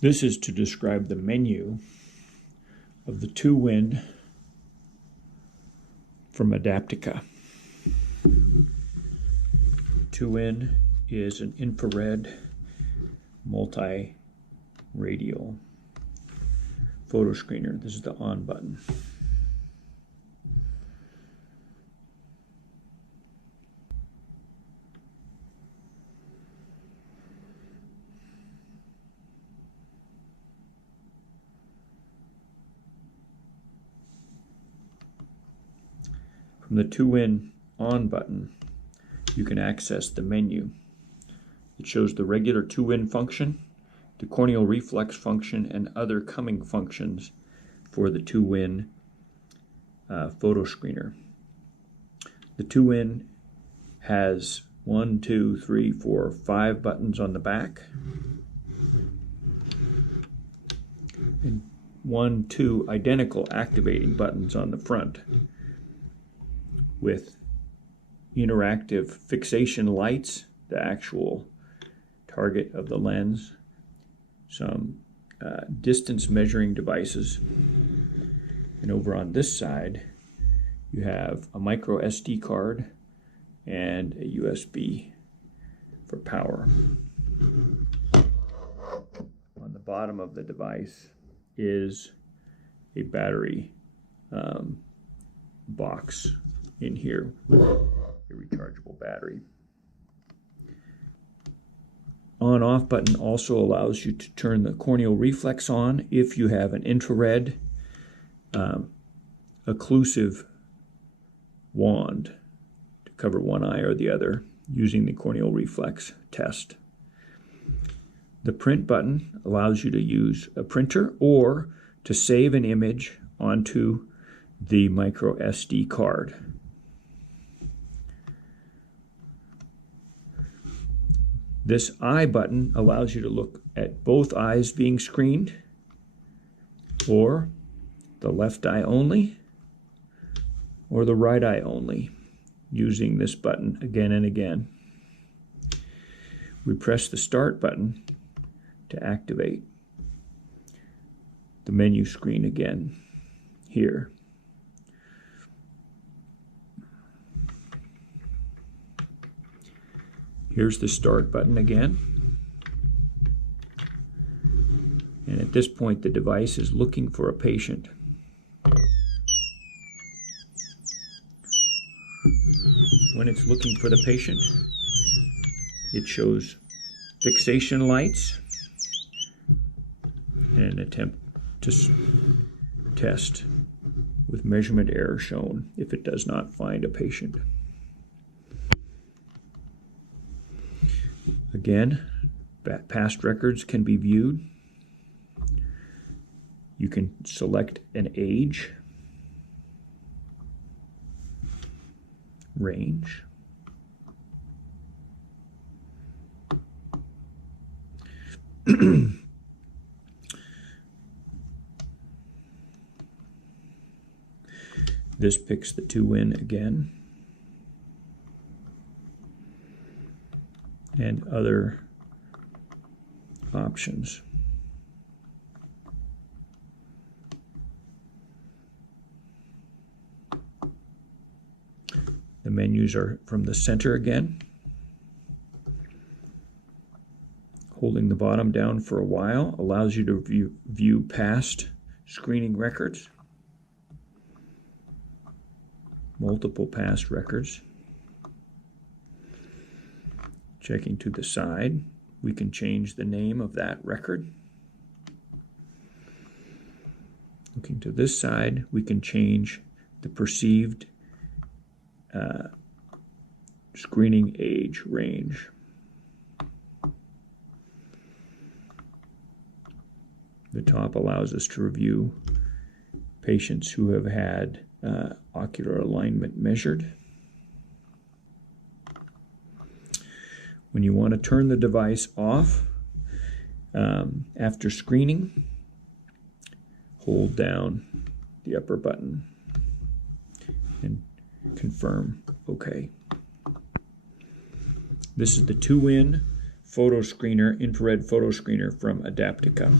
This is to describe the menu of the 2WIN from Adaptica. 2WIN is an infrared multi-radial photo screener. This is the on button. From the 2WIN on button, you can access the menu. It shows the regular 2WIN function, the corneal reflex function, and other coming functions for the 2WIN photo screener. The 2WIN has 5 buttons on the back, and 2 identical activating buttons on the front, with interactive fixation lights, the actual target of the lens, some distance measuring devices, and over on this side you have a micro SD card and a USB for power. On the bottom of the device is a battery box in here with a rechargeable battery. On-off button also allows you to turn the corneal reflex on if you have an infrared occlusive wand to cover one eye or the other using the corneal reflex test. The print button allows you to use a printer or to save an image onto the micro SD card. This eye button allows you to look at both eyes being screened, or the left eye only, or the right eye only, using this button again and again. We press the start button to activate the menu screen again here. Here's the start button again. And at this point, the device is looking for a patient. When it's looking for the patient, it shows fixation lights and an attempt to test with measurement error shown if it does not find a patient. Again, past records can be viewed. You can select an age, range, this picks the 2WIN again, and other options. The menus are from the center again. Holding the bottom down for a while allows you to view past screening records, multiple past records. Checking to the side, we can change the name of that record. Looking to this side, we can change the perceived screening age range. The top allows us to review patients who have had ocular alignment measured. When you want to turn the device off after screening, hold down the upper button and confirm OK. This is the 2WIN photo screener, infrared photo screener from Adaptica.